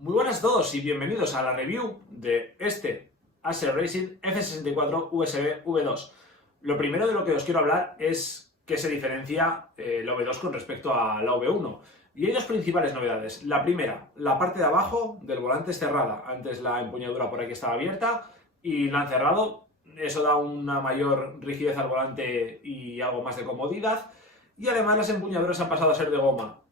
Muy buenas a todos y bienvenidos a la review de este Acer Racing F64 USB V2. Lo primero de lo que os quiero hablar es qué se diferencia la V2 con respecto a la V1. Y hay dos principales novedades. La primera, la parte de abajo del volante es cerrada. Antes la empuñadura por aquí estaba abierta y la han cerrado. Eso da una mayor rigidez al volante y algo más de comodidad. Y además las empuñaduras han pasado a ser de goma.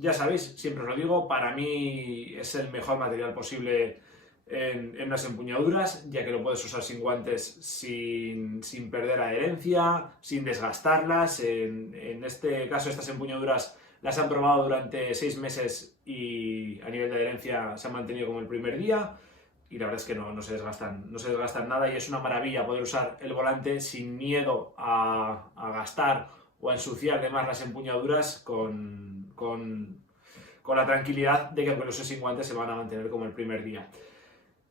Ya sabéis, siempre os lo digo, para mí es el mejor material posible en las empuñaduras, ya que lo puedes usar sin guantes, sin perder adherencia, sin desgastarlas. En este caso, estas empuñaduras las han probado durante 6 meses y a nivel de adherencia se han mantenido como el primer día. Y la verdad es que no se desgastan nada y es una maravilla poder usar el volante sin miedo a gastar o a ensuciar de más las empuñaduras con la tranquilidad de que aunque lo use sin guantes se van a mantener como el primer día.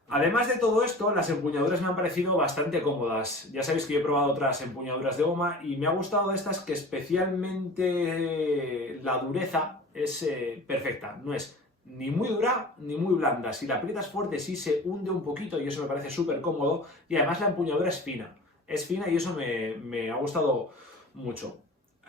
Además de todo esto, las empuñaduras me han parecido bastante cómodas. Ya sabéis que yo he probado otras empuñaduras de goma y me ha gustado de estas que especialmente la dureza es perfecta. No es ni muy dura ni muy blanda. Si la aprietas fuerte sí se hunde un poquito y eso me parece súper cómodo. Y además la empuñadura es fina. Es fina y eso me ha gustado mucho.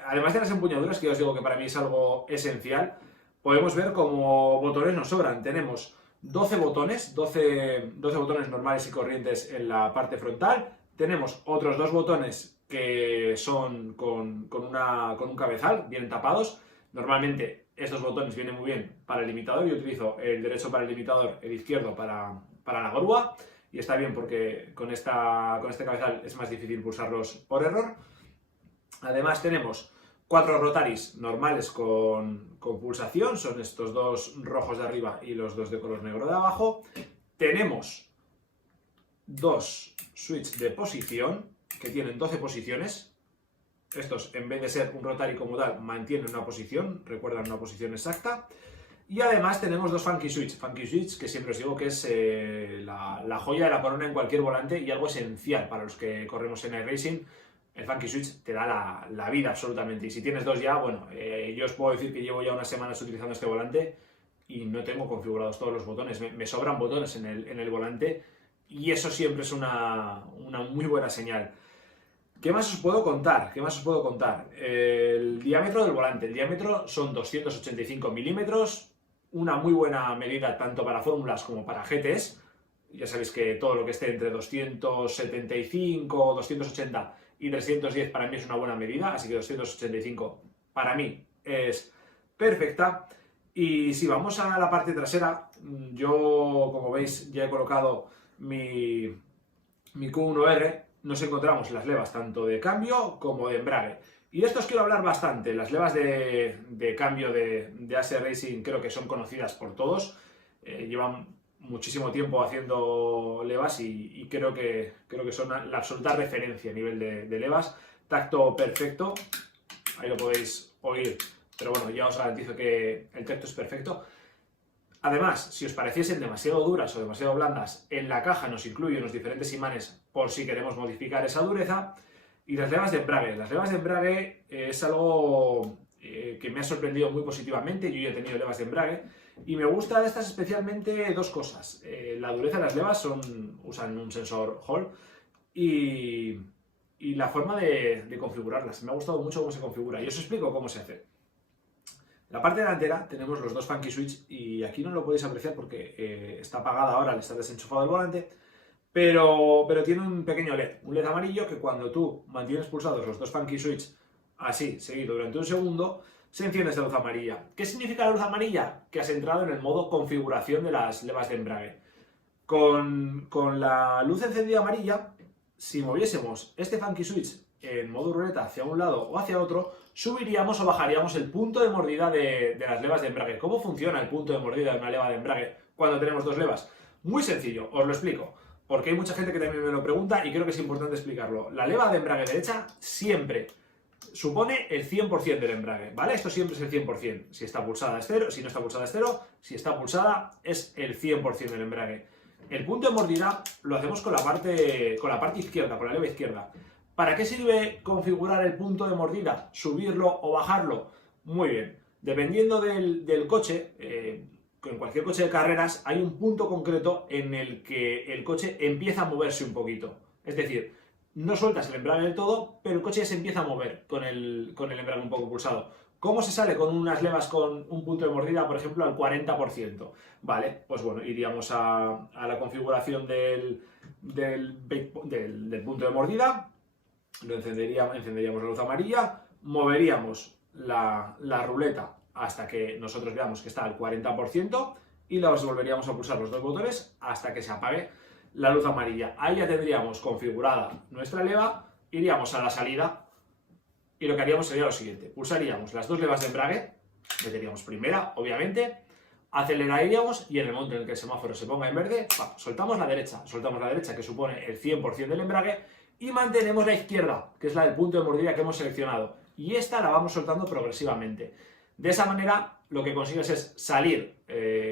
Además de las empuñaduras, que ya os digo que para mí es algo esencial, podemos ver como botones nos sobran. Tenemos 12 botones, 12 botones normales y corrientes en la parte frontal. Tenemos otros 2 botones que son con un cabezal, bien tapados. Normalmente estos botones vienen muy bien para el limitador. Yo utilizo el derecho para el limitador, el izquierdo para la grúa. Y está bien porque con este cabezal es más difícil pulsarlos por error. Además tenemos 4 rotaris normales con pulsación, son estos 2 rojos de arriba y los 2 de color negro de abajo. Tenemos 2 switch de posición que tienen 12 posiciones. Estos, en vez de ser un rotary como tal, mantienen una posición, recuerdan una posición exacta. Y además tenemos 2 Funky Switch que siempre os digo que es la joya de la corona en cualquier volante y algo esencial para los que corremos en iRacing. El Funky Switch te da la vida absolutamente. Y si tienes 2 ya, bueno, yo os puedo decir que llevo ya unas semanas utilizando este volante y no tengo configurados todos los botones. Me sobran botones en el volante y eso siempre es una muy buena señal. ¿Qué más os puedo contar? El diámetro del volante. El diámetro son 285 milímetros, una muy buena medida tanto para fórmulas como para GTs. Ya sabéis que todo lo que esté entre 275, 280 y 310 para mí es una buena medida, así que 285 para mí es perfecta. Y si vamos a la parte trasera, yo, como veis, ya he colocado mi Q1R. Nos encontramos las levas tanto de cambio como de embrague. Y de esto os quiero hablar bastante. Las levas de cambio de Acer Racing creo que son conocidas por todos. Llevan muchísimo tiempo haciendo levas y creo que son la absoluta referencia a nivel de levas. Tacto perfecto, ahí lo podéis oír, pero bueno, ya os garantizo que el tacto es perfecto. Además, si os pareciesen demasiado duras o demasiado blandas, en la caja nos incluye unos diferentes imanes por si queremos modificar esa dureza. Y las levas de embrague. Las levas de embrague es algo que me ha sorprendido muy positivamente. Yo ya he tenido levas de embrague y me gusta de estas especialmente 2 cosas. La dureza de las levas usan un sensor Hall y la forma de configurarlas. Me ha gustado mucho cómo se configura y os explico cómo se hace. La parte delantera tenemos los 2 Funky Switch y aquí no lo podéis apreciar porque está apagada ahora, le está desenchufado el volante, pero tiene un pequeño LED, un LED amarillo que cuando tú mantienes pulsados los 2 Funky Switch así, seguido durante un segundo, se enciende esta luz amarilla. ¿Qué significa la luz amarilla? Que has entrado en el modo configuración de las levas de embrague. Con la luz encendida amarilla, si moviésemos este Funky Switch en modo ruleta hacia un lado o hacia otro, subiríamos o bajaríamos el punto de mordida de las levas de embrague. ¿Cómo funciona el punto de mordida de una leva de embrague cuando tenemos 2 levas? Muy sencillo, os lo explico, porque hay mucha gente que también me lo pregunta y creo que es importante explicarlo. La leva de embrague derecha siempre supone el 100% del embrague, ¿vale? Esto siempre es el 100%. Si está pulsada es 0, si no está pulsada es 0, si está pulsada es el 100% del embrague. El punto de mordida lo hacemos con la parte izquierda, con la leva izquierda. ¿Para qué sirve configurar el punto de mordida? ¿Subirlo o bajarlo? Muy bien. Dependiendo del coche, en cualquier coche de carreras hay un punto concreto en el que el coche empieza a moverse un poquito. Es decir, no sueltas el embrague del todo, pero el coche ya se empieza a mover con el embrague un poco pulsado. ¿Cómo se sale con unas levas con un punto de mordida, por ejemplo, al 40%? Vale, pues bueno, iríamos a la configuración del punto de mordida, encenderíamos la luz amarilla, moveríamos la ruleta hasta que nosotros veamos que está al 40% y los volveríamos a pulsar los dos botones hasta que se apague la luz amarilla. Ahí ya tendríamos configurada nuestra leva, iríamos a la salida y lo que haríamos sería lo siguiente: pulsaríamos las dos levas de embrague, meteríamos primera, obviamente, aceleraríamos y en el momento en el que el semáforo se ponga en verde, soltamos la derecha que supone el 100% del embrague y mantenemos la izquierda, que es la del punto de mordida que hemos seleccionado, y esta la vamos soltando progresivamente. De esa manera lo que consigues es salir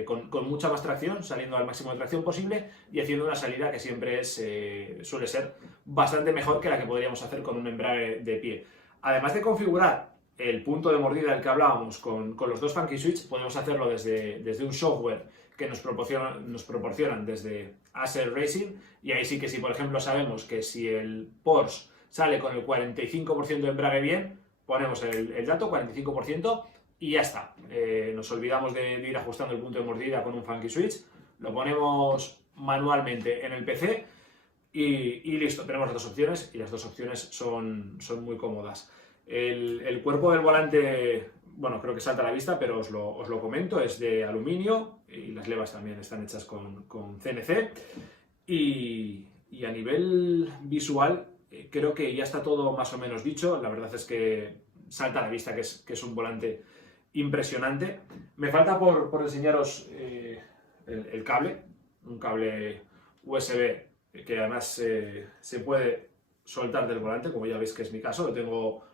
con mucha más tracción, saliendo al máximo de tracción posible y haciendo una salida que siempre suele ser bastante mejor que la que podríamos hacer con un embrague de pie. Además de configurar el punto de mordida del que hablábamos con los dos Funky Switch, podemos hacerlo desde un software que nos proporcionan desde Acer Racing, y ahí sí que si por ejemplo sabemos que si el Porsche sale con el 45% de embrague bien, ponemos el dato 45% y ya está. Nos olvidamos de ir ajustando el punto de mordida con un Funky Switch, lo ponemos manualmente en el PC y listo. Tenemos las dos opciones y las dos opciones son muy cómodas. El cuerpo del volante, bueno, creo que salta a la vista, pero os lo comento, es de aluminio y las levas también están hechas con CNC. Y a nivel visual, creo que ya está todo más o menos dicho. La verdad es que salta a la vista que es un volante impresionante. Me falta por enseñaros el cable, un cable USB que además se puede soltar del volante, como ya veis que es mi caso,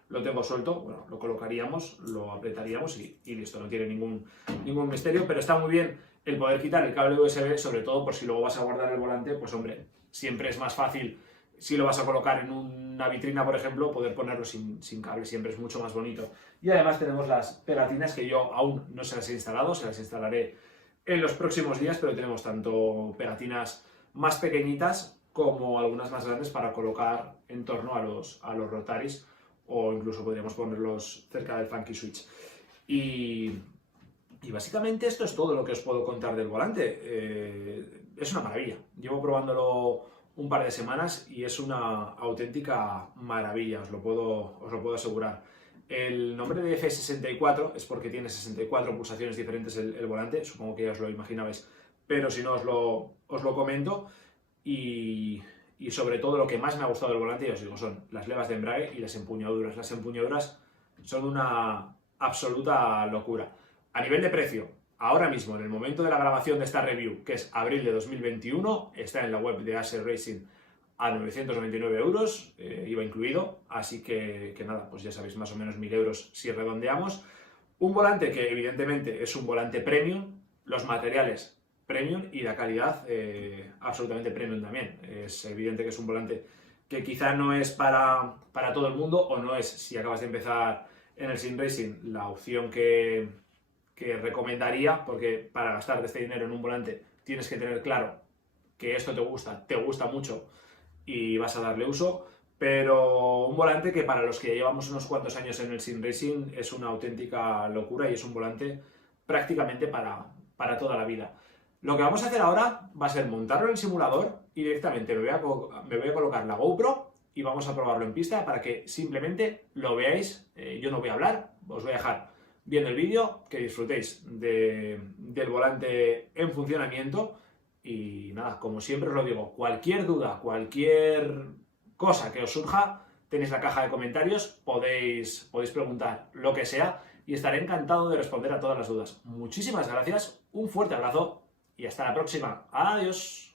lo tengo suelto. Bueno, lo colocaríamos, lo apretaríamos y listo, no tiene ningún misterio, pero está muy bien el poder quitar el cable USB, sobre todo por si luego vas a guardar el volante, pues hombre, siempre es más fácil si lo vas a colocar en una vitrina, por ejemplo, poder ponerlo sin cable, siempre es mucho más bonito. Y además tenemos las pegatinas que yo aún no se las he instalado, se las instalaré en los próximos días, pero tenemos tanto pegatinas más pequeñitas como algunas más grandes para colocar en torno a los rotaris, o incluso podríamos ponerlos cerca del Funky Switch. Y básicamente esto es todo lo que os puedo contar del volante. Es una maravilla. Llevo probándolo un par de semanas y es una auténtica maravilla, os lo puedo asegurar. El nombre de F64 es porque tiene 64 pulsaciones diferentes el volante, supongo que ya os lo imaginabais, pero si no os lo comento. Y sobre todo lo que más me ha gustado del volante, ya os digo, son las levas de embrague y las empuñaduras. Las empuñaduras son una absoluta locura. A nivel de precio, ahora mismo, en el momento de la grabación de esta review, que es abril de 2021, está en la web de Acer Racing a 999 euros, IVA incluido, así que nada, pues ya sabéis, más o menos 1000 euros si redondeamos. Un volante que evidentemente es un volante premium, los materiales premium y la calidad absolutamente premium también. Es evidente que es un volante que quizá no es para todo el mundo, o no es, si acabas de empezar en el sim racing, la opción que recomendaría, porque para gastarte este dinero en un volante tienes que tener claro que esto te gusta mucho y vas a darle uso. Pero un volante que para los que llevamos unos cuantos años en el sim racing es una auténtica locura y es un volante prácticamente para toda la vida. Lo que vamos a hacer ahora va a ser montarlo en el simulador y directamente me voy a colocar la GoPro y vamos a probarlo en pista para que simplemente lo veáis. Yo no voy a hablar, os voy a dejar viendo el vídeo, que disfrutéis del volante en funcionamiento. Y nada, como siempre os lo digo, cualquier duda, cualquier cosa que os surja, tenéis la caja de comentarios, podéis preguntar lo que sea y estaré encantado de responder a todas las dudas. Muchísimas gracias, un fuerte abrazo y hasta la próxima. Adiós.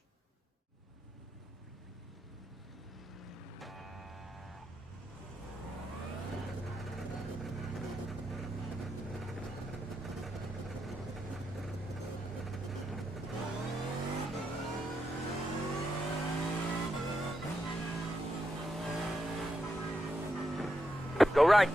Go right.